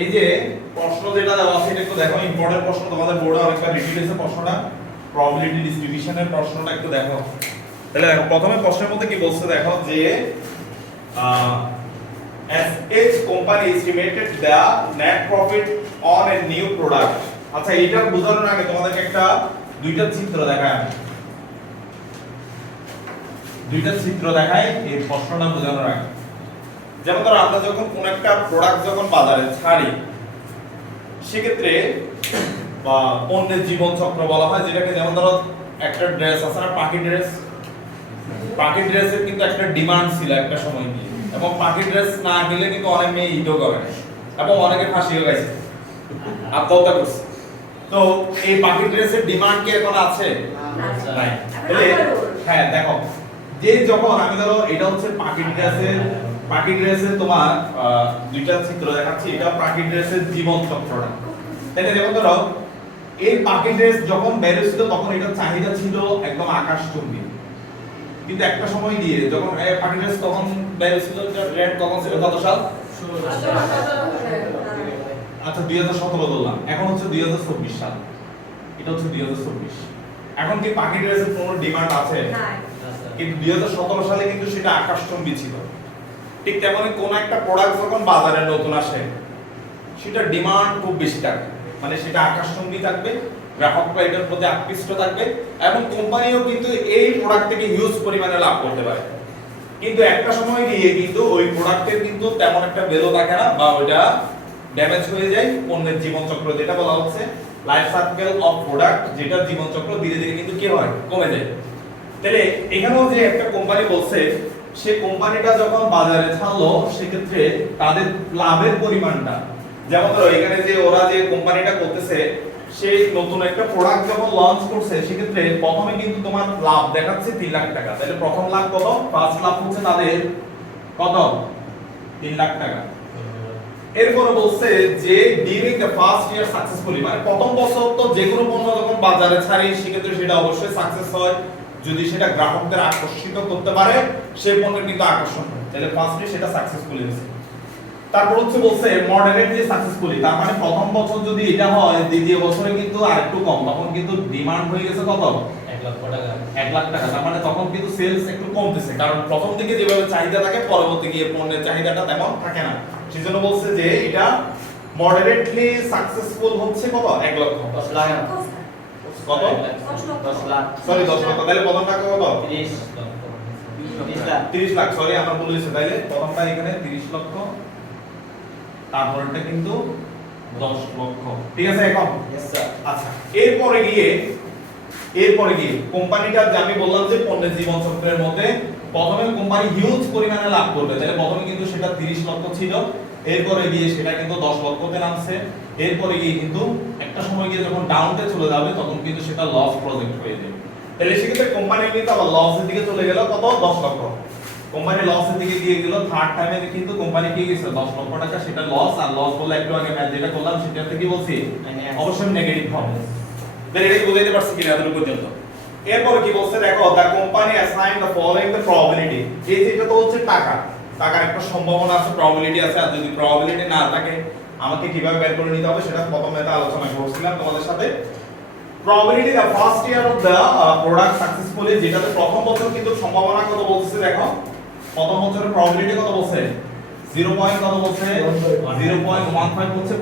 এই যে প্রশ্ন যেটা দেওয়া আছে এটা একটু দেখো, ইম্পর্টেন্ট প্রশ্ন, তোমাদের বোর্ডে অনেকবার রিপিট হয়েছে প্রশ্নটা, প্রবাবিলিটি ডিস্ট্রিবিউশনের প্রশ্নটা একটু দেখো। তাহলে দেখো প্রথমে প্রশ্নের মধ্যে কি বলছে দেখো যে as each company estimated the net profit on a new product। আচ্ছা এটা বোঝানোর আগে তোমাদেরকে একটা দুইটা চিত্র দেখাই, এই প্রশ্নটা বোঝানোর আগে। যেমন ধরো আমরা যখন কোন একটা প্রোডাক্ট যখন বাজারে ছাড়ি, সেক্ষেত্রে বা পণ্যের জীবন চক্র বলা হয় যেটাকে, যেমন ধরো একটা ড্রেস আছে না, পাখি ড্রেসের কিন্তু একটা ডিমান্ড ছিল একটা সময় গিয়ে, এবং পাখি ড্রেস না দিলে কিন্তু অনেক মেয়ে ঈদও করে এবং অনেকে ফাঁসিও গেছে, আত্মহত্যা করছে। তো এই পাখি ড্রেসের ডিমান্ড কি এখন আছে? নাই। তাহলে হ্যাঁ দেখো, যে যখন আমি ধরো এটা হচ্ছে পাখি ড্রেসের তোমার দুইটা চিত্র দেখাচ্ছি, এটা পাখি ড্রেসের জীবন চক্রটা। তাই না? যেমন ধরো এই পাখি ড্রেস যখন বের হয়েছিল তখন এটার চাহিদা ছিল একদম আকাশচুম্বী, কিন্তু একটা সময় গিয়ে যখন পাখি ড্রেস তখন বের হয়েছিল, রেট কখন ছিল, কত সাল? আচ্ছা 2017 বললাম, এখন হচ্ছে 2024 সাল, এটা হচ্ছে 2024। এখন কি পাখি ড্রেসের কোনো ডিমান্ড আছে? কিন্তু 2017 সালে কিন্তু সেটা আকাশচুম্বী ছিল। ঠিক তেমনি কোন একটা প্রোডাক্ট যখন বাজারে নতুন আসে, সেটা ডিমান্ড খুব বেশি থাকে, মানে সেটা আকাশচুম্বী থাকবে, গ্রাহকরা এটার প্রতি আকৃষ্ট থাকবে, এবং কোম্পানিও কিন্তু এই প্রোডাক্ট থেকে হিউজ পরিমাণে লাভ করতে পারে। কিন্তু একটা সময় গিয়ে কিন্তু ওই প্রোডাক্টের কিন্তু তেমন একটা ভ্যালু থাকে না, বা ওইটা ড্যামেজ হয়ে যায়। পণ্যের জীবন চক্র যেটা বলা হচ্ছে লাইফ সাইকেল অফ প্রোডাক্ট, যেটা জীবন চক্র ধীরে ধীরে কিন্তু কি হয়, কমে যায়। তাহলে এখানেও যে একটা কোম্পানি বলছে, সে কোম্পানিটা যখন বাজারে ছাড়লো, সেক্ষেত্রে তাদের লাভের পরিমাণটা, যেমন ধরো এখানে যে ওরা যে কোম্পানিটা করতেছে, সেই নতুন একটা প্রোডাক্ট যখন লঞ্চ করছে, সেক্ষেত্রে প্রথমে কিন্তু তোমার লাভ দেখাচ্ছে 3 লাখ টাকা। তাহলে প্রথম লাভ কত? ফার্স্ট লাভ হচ্ছে তাদের কত? 3 লাখ টাকা। এরপর বলছে যে during the first year successfully, মানে প্রথম বছর তো যে কোনো পণ্য যখন বাজারে ছাড়ি, সেক্ষেত্রে সেটা অবশ্যই সাকসেস হয় যদি সেটা গ্রাহকদের আকর্ষিত করতে পারে, সেই পণ্যের কিন্তু আকর্ষণ হয়। তাহলে ফার্স্টে সেটা সাকসেসফুলি হয়েছে। তারপর হচ্ছে বলছে মডারেটলি সাকসেসফুলি, তার মানে প্রথম বছর যদি এটা হয়, দ্বিতীয় বছরে কিন্তু আরেকটু কম, তখন কিন্তু ডিমান্ড হয়ে গেছে কত? 1 লক্ষ টাকা। 1 লাখ টাকা। তার মানে তখন কিন্তু সেলস একটু কমতেছে, কারণ প্রথম দিকে যেভাবে চাহিদা থাকে, পরবর্তী গিয়ে পণ্যের চাহিদাটা তেমন থাকে না। সেজন্য বলছে যে এটা মডারেটলি সাকসেসফুল হচ্ছে কত? 1 লক্ষ। 10 লাখ। কত? 10 লাখ। সরি 10 লক্ষ। তাহলে প্রথম টাকা কত? 30 লক্ষ। 30 লাখ। 30 লাখ, সরি আমার ভুল হয়েছে। তাইলে প্রথমটা এখানে 30 লক্ষ, তারপরটা কিন্তু 10 লক্ষ। ঠিক আছে এখন? Yes sir. আচ্ছা, এরপরে গিয়ে কোম্পানিটা, যে আমি বললাম যে পণ্যের জীবন চক্রের মধ্যে প্রথমে কোম্পানি হিউজ পরিমাণে লাভ করবে, তাহলে প্রথমে কিন্তু সেটা 30 লক্ষ ছিল, এরপরে গিয়ে সেটা কিন্তু 10 লক্ষতে নামছে, এরপরে গিয়ে কিন্তু একটা সময় গিয়ে যখন ডাউনতে চলে যাবে, তখন কিন্তু সেটা লস প্রজেক্ট হয়ে যাবে। তাহলে সেক্ষেত্রে কোম্পানি কিন্তু আবার লসের দিকে চলে গেল, কত? 10 লক্ষ। কোম্পানি লসের দিকে দিয়ে গেল, থার্ড টাইমে কিন্তু কোম্পানি কি গেছে 10 লক্ষ টাকা, সেটা লস। আর লস বলে একটু আগে ম্যাথ যেটা করলাম, সেটাতে কি বলছি? অবশ্যই নেগেটিভ হবে। তাহলে এটা কি বুঝাইতে পারছি কিনা এতটুকু পর্যন্ত? এরপর কি বলছে দেখো, the company assign the following the probability. এই যেটা তো হচ্ছে টাকার একটা সম্ভাবনা আছে, প্রবাবিলিটি আছে। আর যদি প্রবাবিলিটি না থাকে, আমাকে কিভাবে বের করে নিতে হবে সেটা প্রথম ম্যাথে আলোচনা করছিলাম তোমাদের সাথে। Probability the first year of the product successfully, যেটাতে প্রথম বছর কিন্তু সম্ভাবনা কত বলতেছে দেখো, প্রথম বছরের প্রবাবিলিটি কত বলছে? 0. কত বলছে? 0.15 হচ্ছে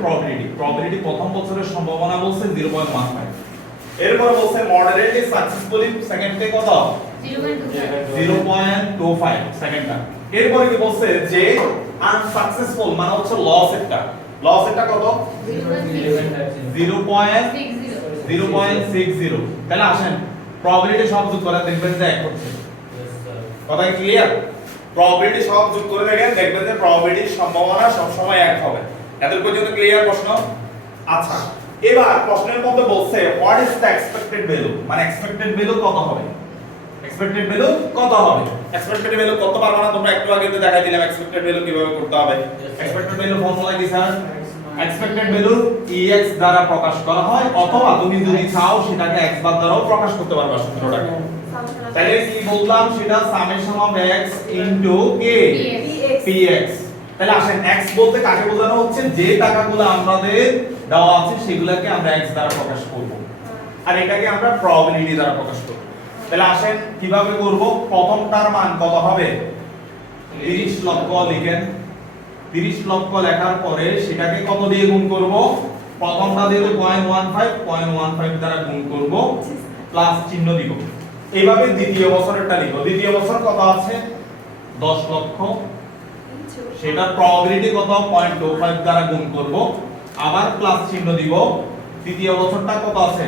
প্রবাবিলিটি প্রথম বছরের সম্ভাবনা বলছে 0.15। এরপর বলছে মডারেটলি সাকসেসফুলি, সেকেন্ডে কত? 0.25 সেকেন্ডটা। এরপরে কি বলছে যে আনসাকসেসফুল, মানে হচ্ছে লস একটা কত? 0.60। তাহলে আসেন প্রবাবিলিটি সব যোগ করে দেখবেন যে এক হচ্ছে। কথা ক্লিয়ার? প্রবাবিলিটি সব যোগ করে দেখবেন যে প্রবাবিলিটির সম্ভাবনা সব সময় এক হবে। এত পর্যন্ত ক্লিয়ার প্রশ্ন? আচ্ছা, এবার প্রশ্নের মধ্যে বলছে what is the expected value, মানে এক্সপেক্টেড ভ্যালু কত হবে? এক্সপেক্টেড ভ্যালু কত হবে? এক্সপেক্টেড ভ্যালু করতে পারবো না, তোমরা একটু আগে তো দেখাই দিলাম এক্সপেক্টেড ভ্যালু কিভাবে করতে হবে। এক্সপেক্টেড ভ্যালু ফর্মুলা কি স্যার? এক্সপেক্টেড ভ্যালু ex দ্বারা প্রকাশ করা হয়, অথবা তুমি যদি চাও সেটাকে x বার দ্বারাও প্রকাশ করতে পারবা সূত্রটাকে। তাহলে কি বললাম, সেটা summation of x into k px। তাহলে আসেন x বলতে কাকে বোঝানো হচ্ছে, যে টাকাগুলো আমাদের দেওয়া আছে সেগুলোকে আমরা x দ্বারা প্রকাশ করব আর এটাকে আমরা প্রবাবিলিটি দ্বারা প্রকাশ করব। তাহলে আসেন কিভাবে করব, প্রথমটার মান কত হবে 30 লক্ষ লিখেন। 30 লক্ষ লেখার পরে সেটাকে কত দিয়ে গুণ করব, প্রথমটা দিয়ে 0.15 দ্বারা গুণ করব প্লাস চিহ্ন দিব। এইভাবে দ্বিতীয় বছরেরটা লিখব। দ্বিতীয় বছর কত আছে 10 লক্ষ, সেটা প্রবাবিলিটি কত 0.25 দ্বারা গুণ করব আবার প্লাস চিহ্ন দিব। তৃতীয় বছরটা কত আছে,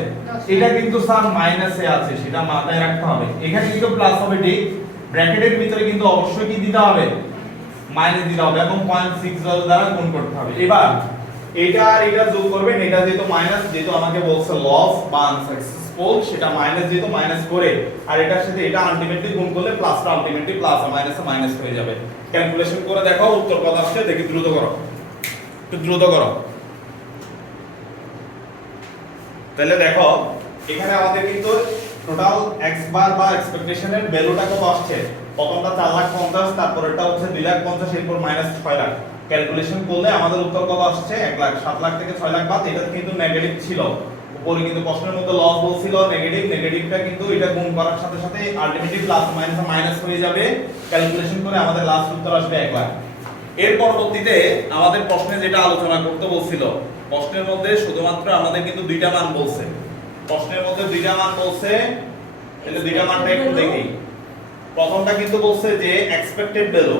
এটা কিন্তু স্যার মাইনাসে আছে, সেটা মাথায় রাখতে হবে। এখানে কিন্তু প্লাস হবে ঠিক, ব্র্যাকেটের ভিতরে কিন্তু অবশ্যই কি দিতে হবে, মাইনাস দিতে হবে এবং 0.60 দ্বারা গুণ করতে হবে। এবার এটা আর এটা যোগ করবেন, এটা যেহেতু মাইনাস, যেহেতু আমাকে বলছে লস বা আনসাকসেসফুল, সেটা মাইনাস যেহেতু মাইনাস করে আর এটার সাথে এটা আলটিমেটলি গুণ করলে প্লাসটা আলটিমেটলি প্লাস আর মাইনাসে মাইনাস হয়ে যাবে। ক্যালকুলেশন করে দেখো উত্তর কত আসছে, দেখি দ্রুত করো, একটু দ্রুত করো। তাহলে দেখো এখানে আমাদের কিন্তু টোটাল x বার বা এক্সপেকটেশনের ভ্যালুটা কত আসছে, প্রথমটা 4,50,000, তারপরেরটা হচ্ছে 2,50,000, এরপর মাইনাস 6 লাখ। ক্যালকুলেশন করলে আমাদের উত্তর কত আসছে 1 লাখ। 7 লাখ থেকে 6 লাখ বাদ, এটা কিন্তু নেগেটিভ ছিল, উপরে কিন্তু প্রশ্নের মধ্যে লস বলছিল নেগেটিভ, নেগেটিভটা কিন্তু এটা গুণ করার সাথে সাথে আলটিমেটলি প্লাস মাইনাস মাইনাস হয়ে যাবে। ক্যালকুলেশন করে আমাদের লাস্ট উত্তর আসবে 1 লাখ। এর পরবর্তীতে আমাদের প্রশ্নে যেটা আলোচনা করতে বলছিল, প্রশ্নের মধ্যে শুধুমাত্র আমাদের কিন্তু দুইটা মান বলছে, প্রশ্নের মধ্যে দুইটা মান বলছে, তাহলে দুইটা মানটা একটু দেখি। প্রথমটা কিন্তু বলছে যে এক্সপেক্টেড ভ্যালু,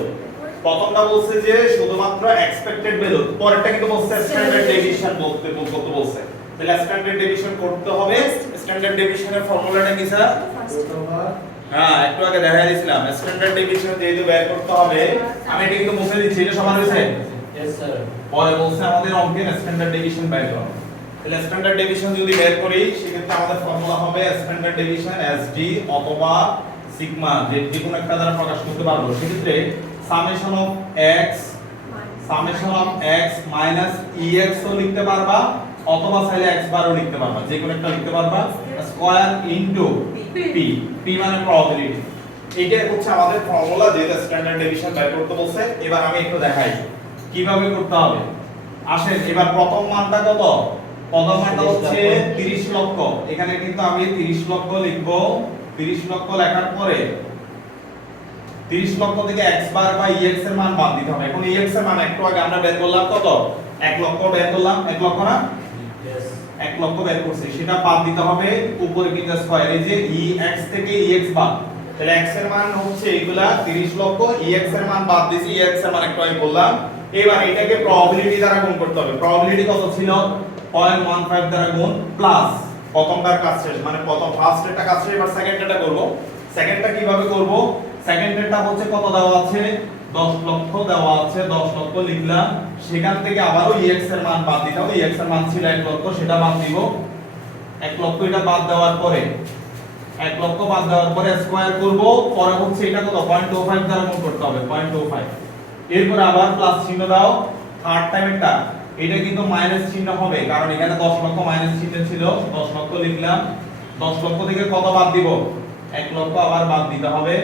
প্রথমটা বলছে যে শুধুমাত্র এক্সপেক্টেড ভ্যালু, পরেরটা কিন্তু বলছে স্ট্যান্ডার্ড ডেভিয়েশন করতে বলছে। তাহলে স্ট্যান্ডার্ড ডেভিয়েশন করতে হবে। স্ট্যান্ডার্ড ডেভিয়েশনের ফর্মুলাটা কি স্যার, হ্যাঁ একটু আগে দেখাই দিয়েছিলাম। স্ট্যান্ডার্ড ডেভিয়েশন যেহেতু বের করতে হবে, আমি এটা কিন্তু মুছে দিচ্ছি, এটা সমান হয়েছে। Yes sir. পরে বলছে আমাদের অঙ্কের স্ট্যান্ডার্ড ডেভিয়েশন বের করো। তাহলে স্ট্যান্ডার্ড ডেভিয়েশন যদি বের করি সেক্ষেত্রে আমাদের ফর্মুলা হবে স্ট্যান্ডার্ড ডেভিয়েশন এসডি অথবা সিগমা, যে কোনো একটা দ্বারা প্রকাশ করতে পারবো। সেক্ষেত্রে summation of x minus ex ও লিখতে পারবা অথবা চাইলে x বারও লিখতে পারবা, যে কোনো একটা লিখতে পারবা, স্কয়ার ইনটু p মানে প্রবাবিলিটি। এইটা হচ্ছে আমাদের ফর্মুলা, যেটা স্ট্যান্ডার্ড ডেভিয়েশন বের করতে বলছে। এবার আমি একটু দেখাই কিভাবে করতে হবে। আসেন এবার প্রথম মানটা কত, প্রথম মানটা হচ্ছে 30 লক্ষ। এখানে কিন্তু আমি 30 লক্ষ লিখব। 30 লক্ষ লেখার পরে 30 লক্ষ থেকে x বার বা ex এর মান বাদ দিতে হবে। এখন ex এর মান একটু আগে আমরা বের করলাম কত, 1 লক্ষ বের করলাম, 1 লক্ষ না, यस 1 লক্ষ বের করছি, সেটা বাদ দিতে হবে। উপরে কিন্তু স্কয়ার, এই যে ex থেকে ex বাদ, তাহলে x এর মান হচ্ছে এগুলা 30 লক্ষ, ex এর মান বাদ দিছি, ex এর মান একটু আগে বললাম। এবার এটাকে প্রবাবিলিটি দ্বারা গুণ করতে হবে। প্রবাবিলিটি কত ছিল 0.15 দ্বারা গুণ প্লাস প্রথমটার কাজ শেষ, মানে প্রথম ফার্স্টেরটা কাজ শেষ। এবার সেকেন্ডটা করব। সেকেন্ডটা কিভাবে করব, সেকেন্ডেরটা হচ্ছে কত দেওয়া আছে 10 লক্ষ দেওয়া আছে, 10 লক্ষ লিখলাম। সেখান থেকে আবারও ex এর মান বাদ দিতে হবে। ex এর মান ছিল 1 লক্ষ, সেটা বাদ দিব। 1 লক্ষ এটা বাদ দেওয়ার পরে 1 লক্ষ বাদ দেওয়ার পরে স্কয়ার করব। পরে হচ্ছে এটা কত 0.25 দ্বারা গুণ করতে হবে, 0.25। এরপর আবার প্লাস চিহ্ন দাও। থার্ড টাইম এটা কিন্তু মাইনাস চিহ্ন হবে, কারণ এখানে 10 লক্ষ মাইনাস চিহ্ন ছিল। 10 লক্ষ লিখলাম। 10 লক্ষ থেকে কত বাদ দিব, 1 লক্ষ আবার বাদ দিতে হবে।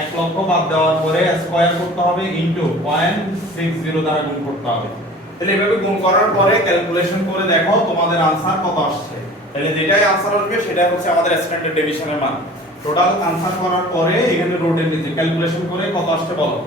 1 লক্ষ বাদ দেওয়ার পরে স্কয়ার করতে হবে ইনটু 0.60 দ্বারা গুণ করতে হবে। তাহলে এভাবে গুণ করার পরে ক্যালকুলেশন করে দেখো তোমাদের আনসার কত আসছে। তাহলে যেটাই আনসার আসবে সেটাই হচ্ছে আমাদের স্ট্যান্ডার্ড ডেভিয়েশনের মান। টোটাল আনসার করার পরে এখানে রুটের নিচে ক্যালকুলেশন করে কত আসছে বলো।